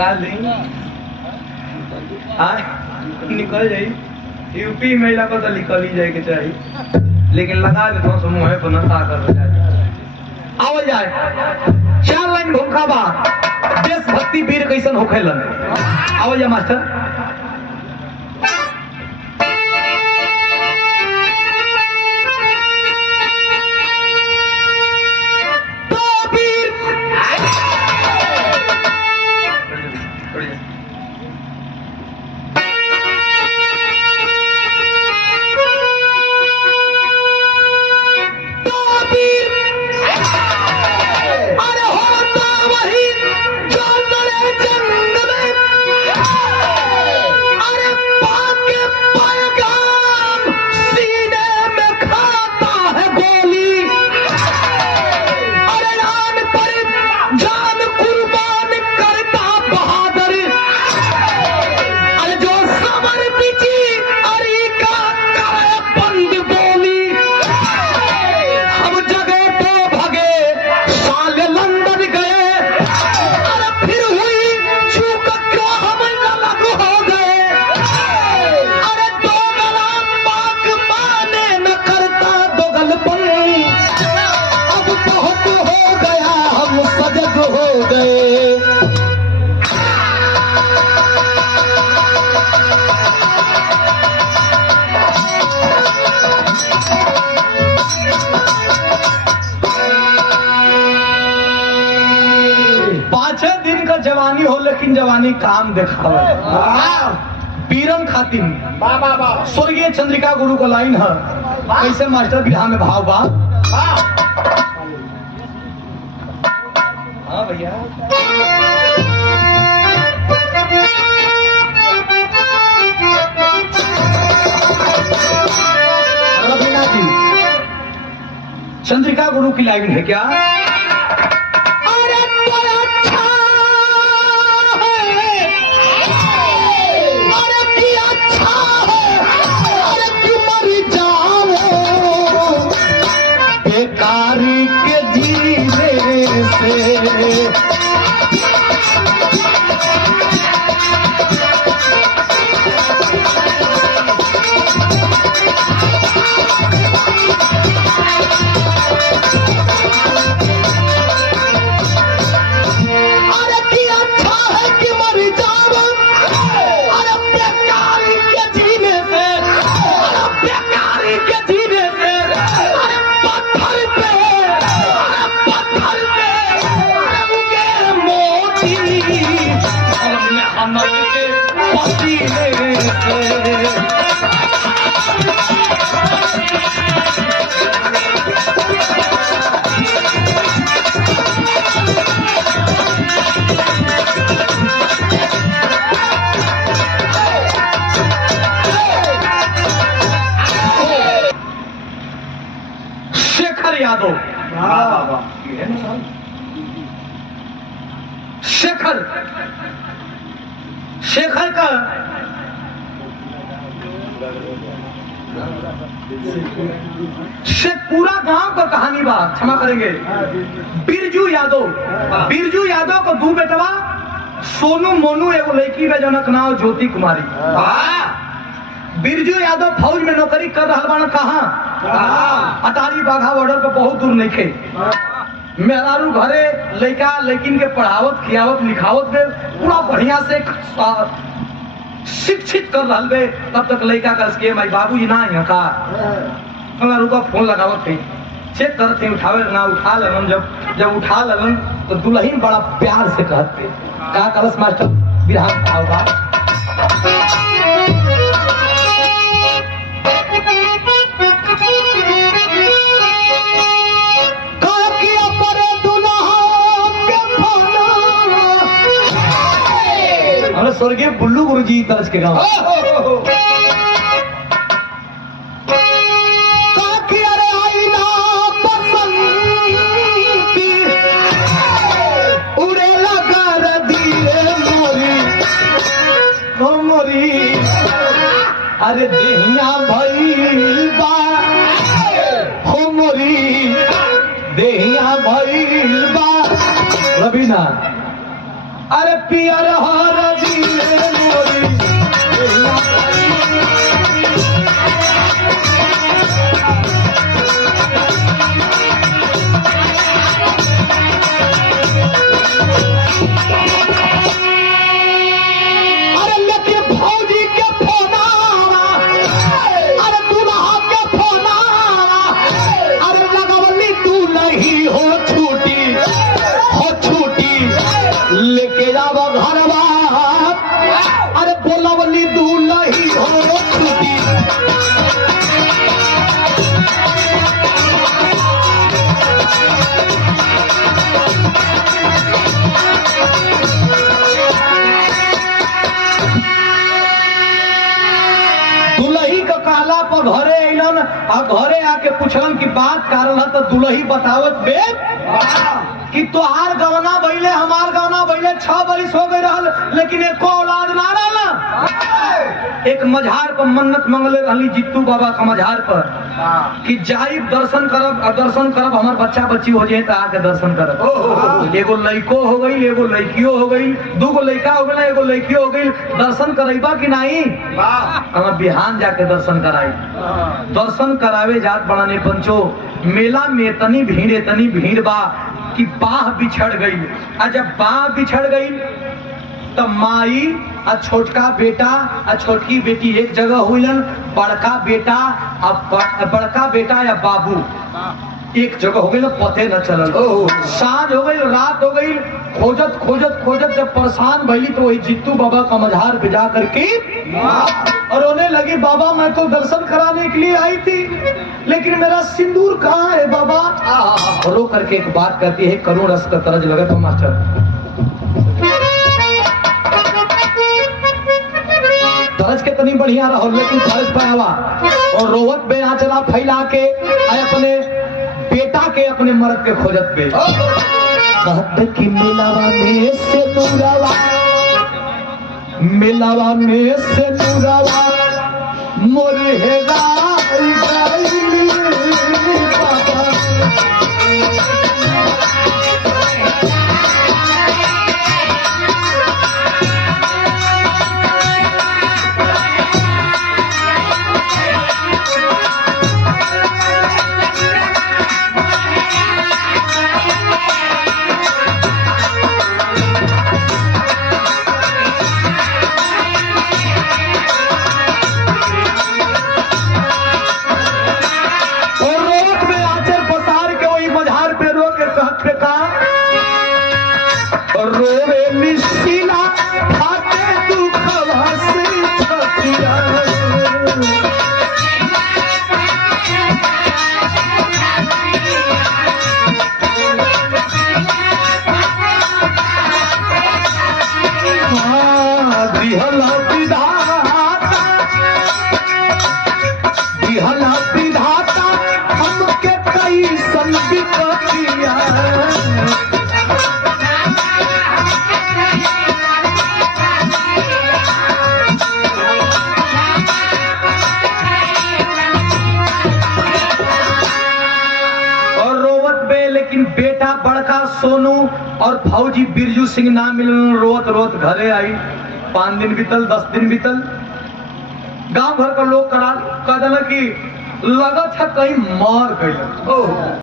लगा ली निकल जाई यूपी में इलाका तो निकल ही जाए के चाहिए लेकिन लगा दे तो समूह पर नशा कर जाए आवल जाए 4 लाइन भूखा बा देशभक्ति वीर कैसन होखेलन आवल जा मास्टर जवानी हो लेकिन जवानी काम दिखावे पीरन खातिन स्वर्गीय चंद्रिका गुरु का लाइन है कैसे मास्टर बिहार में भाव बा हाँ भैया रवीना जी चंद्रिका गुरु की लाइन है क्या बेकारी के जीने से शेखर यादव शेखर का पूरा गांव का कहानी बा क्षमा करेंगे बिरजू यादव को 2 बेटवा सोनू मोनू एगो लड़की में जनक नाम ज्योति कुमारी बिरजू यादव फौज में नौकरी कर रहा बाना कहाँ अटारी बाघा बॉर्डर पर बहुत दूर नहीं थे मेहरारू घरे लड़का लेकिन के पढ़ावत खियावत लिखावत में पूरा बढ़िया से शिक्षित कर रहा बे तब तक लड़का का के भाई बाबूजी ना यहाँ का रुका फोन लगावत थे चेक करते उठावे ना उठा लगन जब उठा लगन तो दुल्हन बड़ा प्यार से कहते का कलश मास्टर बिहार का स्वर्गीय बुल्लू गुरु जी तरस के गाँव अरे देहिया भइल बा हो मोरी देहिया भइल बा रवीना अरे पियर हर दिए मोरी लेके जाब घरवा अरे बोलवली दूल्ही हो छुटी दुल्ही का कहला पर घरे अलन आ घरे आके पूछलन की बात कारण तो दुल्ही बतावत बे कि तोहार गवना भइले हमार गवना भइले 6 बरिस हो गई रहल लेकिन एको औलाद ना रहल। एक मझार पर मन्नत मंगले रहली जित्तू बाबा का मझार पर कि जाइब दर्शन करब हमार बच्चा बच्ची हो जाए तो आके दर्शन करब। एगो लइको हो गई एगो लइकियो हो गई 2 गो लइका हो गई एगो लइकियो हो गई दर्शन करैबा कि नहीं हम बिहान जाके दर्शन कराई। दर्शन करावे जात बड़ाने पंचो मेला में तनी भीड़ बा कि बाह बिछड़ गई। जब बाह बिछड़ गई तो माई आ छोटका बेटा आ छोटकी बेटी एक जगह हुईलन, बड़का बेटा या बाबू एक जगह हो गई ना पते न चलल। सांझ हो गई रात हो गई खोजत जब परेशान भइली तो वही जित्तू बाबा का मझार पे जा करके और रोने लगी बाबा मैं तो दर्शन कराने के लिए आई थी लेकिन मेरा सिंदूर कहाँ है बाबा। रो करके एक बात कहती है करुण रस का तरज लगे तो मास्टर तरज के तनी बढ़िया रहो लेकिन तरज पर आवा और रोवत बे आचरा फैला के अपने बेटा के अपने मर्द के खोजत पे कहत कि मिलावा में से नूरावा मोरे हेरा विधाता हमके कई संबितिया और रोवत बे लेकिन बेटा बड़का सोनू और फौजी बिरजू सिंह ना मिलन रोवत घरे आई। 5 दिन बीतल 10 दिन बीतल गांव भर का लोग कह दिला कि लगत है कहीं मार गई।